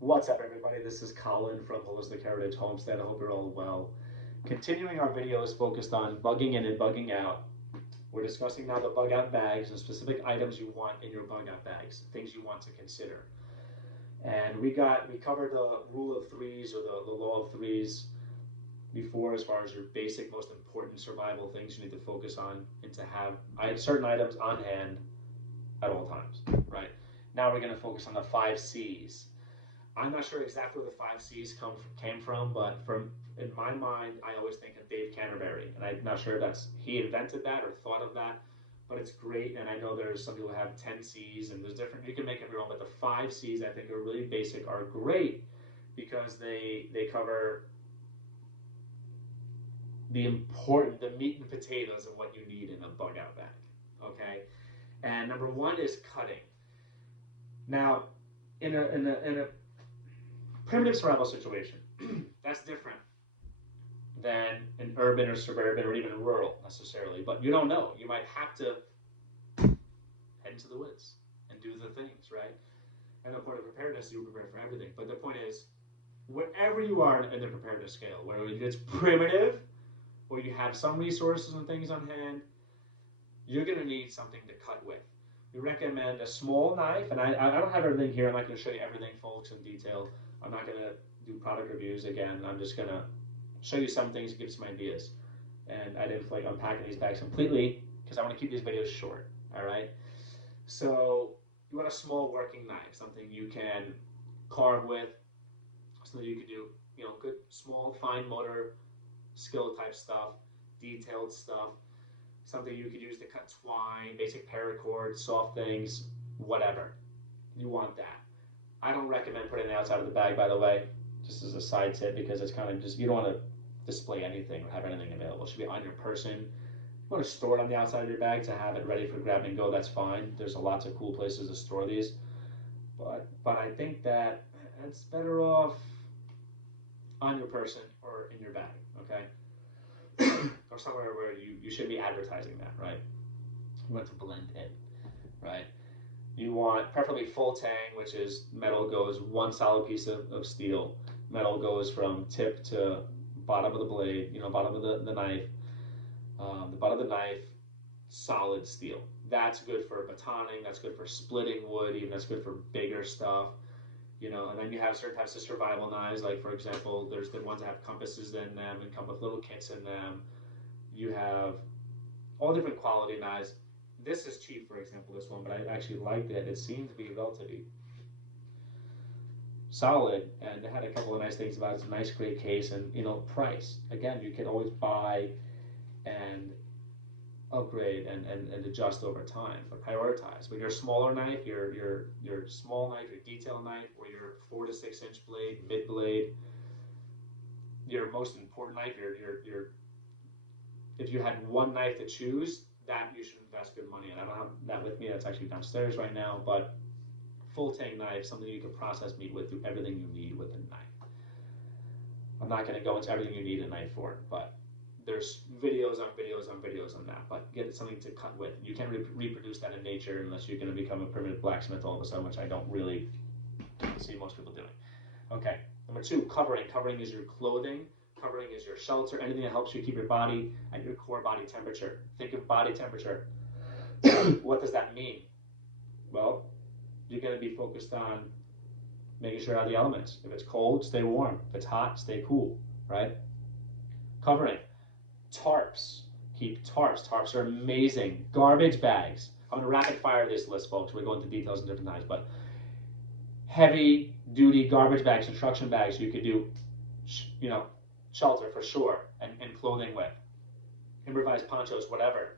What's up, everybody? This is Colin from Holistic Heritage Homestead. I hope you're all well. Continuing our videos focused on bugging in and bugging out, we're discussing now the bug out bags and specific items you want in your bug out bags, things you want to consider. And we covered the rule of threes or the law of threes before, as far as your basic, most important survival things you need to focus on and to have certain items on hand at all times, right? Now we're going to focus on the 5 C's. I'm not sure exactly where the 5 C's came from, but from in my mind, I always think of Dave Canterbury, and I'm not sure if that's he invented that or thought of that, but it's great. And I know there's some people who have 10 C's, and there's different. You can make it your own, but the 5 C's I think are really basic, are great because they cover the meat and potatoes of what you need in a bug out bag. Okay, and number one is cutting. Now, in a primitive survival situation, that's different than an urban or suburban or even rural necessarily. But you don't know. You might have to head into the woods and do the things, right? And the point of preparedness, you prepare for everything. But the point is, wherever you are in the preparedness scale, whether it's primitive or you have some resources and things on hand, you're going to need something to cut with. We recommend a small knife, and I don't have everything here. I'm not going to show you everything, folks, in detail. I'm not going to do product reviews again. I'm just going to show you some things, give some ideas. And I didn't feel like unpacking these bags completely because I want to keep these videos short, all right? So you want a small working knife, something you can carve with, something you can do, good, small, fine motor, skill type stuff, detailed stuff, something you could use to cut twine, basic paracord, soft things, whatever. You want that. I don't recommend putting it outside of the bag, by the way, just as a side tip, because it's kind of just, you don't want to display anything or have anything available. It should be on your person. You want to store it on the outside of your bag to have it ready for grab and go, that's fine. There's lots of cool places to store these. But I think that it's better off on your person or in your bag, okay? Or somewhere where you should be advertising that, right? You want to blend in, right? You want preferably full tang, which is metal goes one solid piece of steel. Metal goes from tip to bottom of the blade, bottom of the knife, the butt of the knife, solid steel. That's good for batoning, that's good for splitting wood, even that's good for bigger stuff. And then you have certain types of survival knives, like for example, there's the ones that have compasses in them and come with little kits in them. You have all different quality knives. This is cheap, for example, this one, but I actually liked it. It seemed to be relatively solid, and it had a couple of nice things about it. It's a nice, great case, and price. Again, you can always buy and upgrade and adjust over time, but prioritize. When your smaller knife, your small knife, your detail knife, or your 4 to 6 inch blade, mid blade, your most important knife, your if you had one knife to choose, that you should invest good money in. I don't have that with me. That's actually downstairs right now, but full tang knife, something you can process meat with, do everything you need with a knife. I'm not going to go into everything you need a knife for, but there's videos on videos on videos on that. But get something to cut with. You can't reproduce that in nature unless you're going to become a primitive blacksmith all of a sudden, which I don't really see most people doing. Okay, number two, covering. Covering is your clothing. Covering is your shelter. Anything that helps you keep your body at your core body temperature. Think of body temperature. What does that mean? Well, you're going to be focused on making sure you have the elements. If it's cold, stay warm. If it's hot, stay cool, right? Covering. Tarps. Keep tarps. Tarps are amazing. Garbage bags. I'm going to rapid fire this list, folks. We're going into details in different times, but heavy duty garbage bags, construction bags, you could do, shelter for sure, and clothing with. Improvised ponchos, whatever.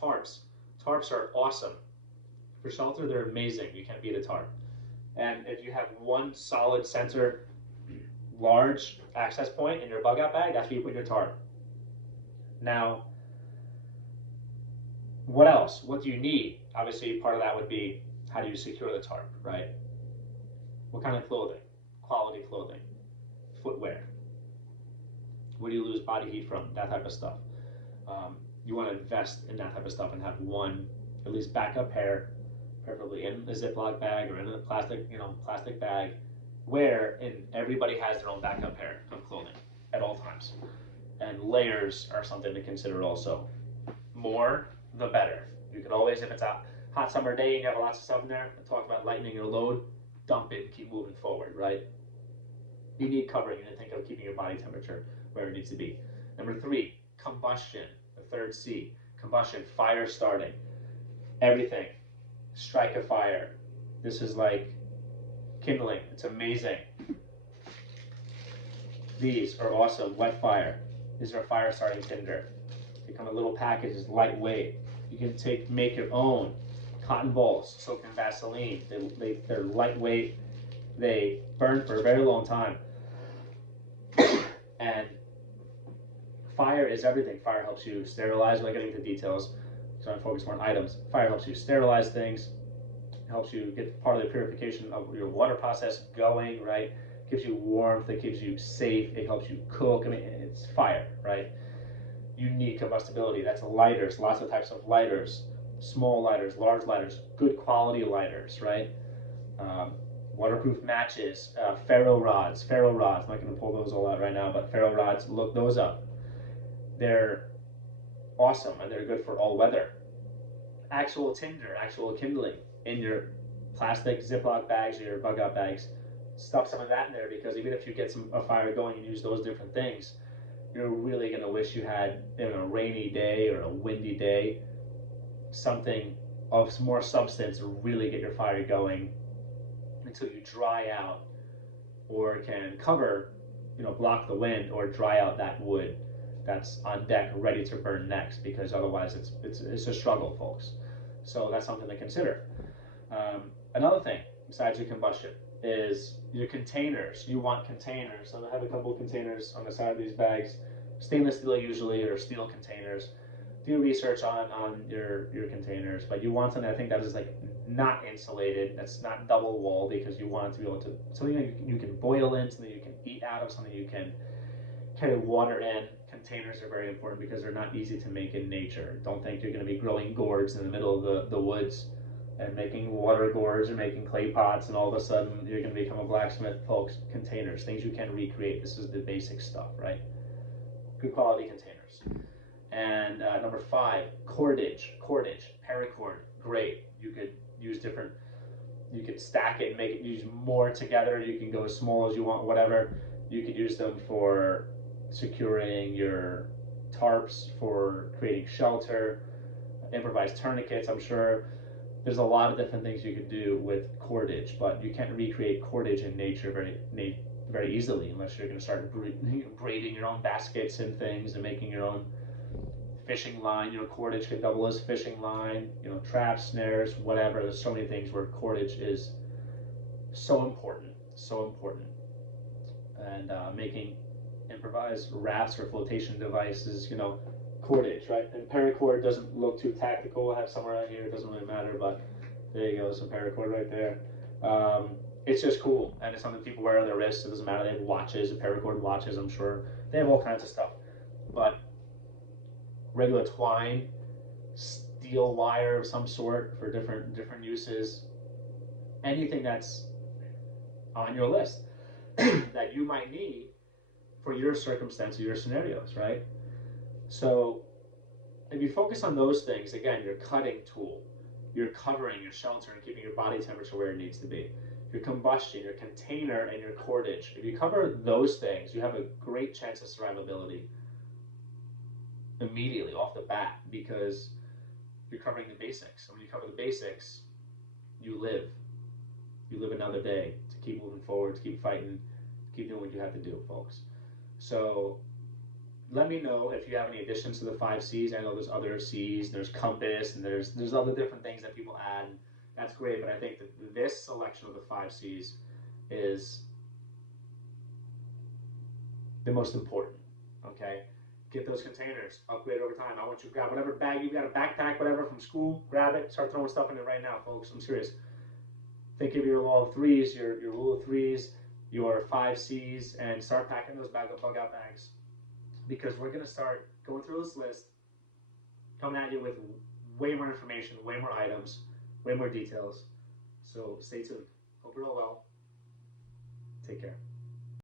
Tarps. Tarps are awesome. For shelter, they're amazing. You can't beat a tarp. And if you have one solid center, large access point in your bug out bag, that's where you put your tarp. Now, what else? What do you need? Obviously, part of that would be how do you secure the tarp, right? What kind of clothing? Quality clothing. Footwear. Where do you lose body heat from? That type of stuff. You want to invest in that type of stuff and have one, at least backup pair, preferably in a Ziploc bag or in a plastic bag, everybody has their own backup pair of clothing at all times. And layers are something to consider also. More, the better. You can always, if it's a hot summer day and you have lots of stuff in there, talk about lightening your load, dump it and keep moving forward, right? You need covering and think of keeping your body temperature where it needs to be. Number 3, combustion, the third C. Combustion, fire starting. Everything. Strike a fire. This is like kindling. It's amazing. These are awesome. Wet fire. These are fire starting tinder. They come in little packages, lightweight. You can make your own. Cotton balls soaked in Vaseline. They're lightweight. They burn for a very long time. And fire is everything. Fire helps you sterilize. I'm not getting into details, so I'm focused more on items. Fire helps you sterilize things. It helps you get part of the purification of your water process going, right? It gives you warmth. It keeps you safe. It helps you cook. I mean, it's fire, right? You need combustibility. That's lighters. Lots of types of lighters. Small lighters, large lighters, good quality lighters, right? Waterproof matches, ferro rods. I'm not going to pull those all out right now, but ferro rods, look those up. They're awesome and they're good for all weather. Actual tinder, actual kindling in your plastic Ziploc bags or your Bugout bags. Stuff some of that in there, because even if you get a fire going and use those different things, you're really going to wish you had, in a rainy day or a windy day, something of some more substance to really get your fire going until you dry out, or can cover, block the wind or dry out that wood that's on deck ready to burn next, because otherwise it's a struggle, folks. So that's something to consider. Another thing besides your combustion is your containers. You want containers. So I have a couple of containers on the side of these bags, stainless steel usually, or steel containers. Do research on your containers, but you want something, I think, that is like not insulated, that's not double walled, because you want it to be able to, something that you can boil in, something you can eat out of, something you can carry water in. Containers are very important because they're not easy to make in nature. Don't think you're going to be growing gourds in the middle of the woods and making water gourds or making clay pots, and all of a sudden you're going to become a blacksmith. Folks, containers, things you can recreate. This is the basic stuff, right? Good quality containers. And number 5, cordage, paracord, great. You could use different, you could stack it and make it use more together. You can go as small as you want, whatever. You could use them for securing your tarps, for creating shelter, improvised tourniquets. I'm sure there's a lot of different things you could do with cordage, but you can't recreate cordage in nature very easily unless you're going to start braiding your own baskets and things and making your own fishing line. Cordage could double as fishing line, traps, snares, whatever. There's so many things where cordage is so important. And making improvised rafts or flotation devices, cordage, right? And paracord doesn't look too tactical. I have somewhere out here, it doesn't really matter, but there you go, some paracord right there. It's just cool, and it's something people wear on their wrists. It doesn't matter. They have watches, paracord watches, I'm sure. They have all kinds of stuff. But regular twine, steel wire of some sort for different uses, anything that's on your list that you might need for your circumstance or your scenarios, right? So if you focus on those things, again, your cutting tool, your covering, your shelter, and keeping your body temperature where it needs to be, your combustion, your container, and your cordage. If you cover those things, you have a great chance of survivability immediately off the bat, because you're covering the basics. And when you cover the basics, you live. You live another day to keep moving forward, to keep fighting, to keep doing what you have to do, folks. So let me know if you have any additions to the 5 C's. I know there's other C's, there's compass, and there's other different things that people add. That's great, but I think that this selection of the 5 C's is the most important, okay? Get those containers, upgrade over time. I want you to grab whatever bag you've got, a backpack, whatever, from school, grab it, start throwing stuff in it right now, folks. I'm serious. Think of your law of threes, your rule of threes, your 5 C's, and start packing those Bugout bags. Because we're going to start going through this list, coming at you with way more information, way more items, way more details. So stay tuned. Hope you're all well. Take care.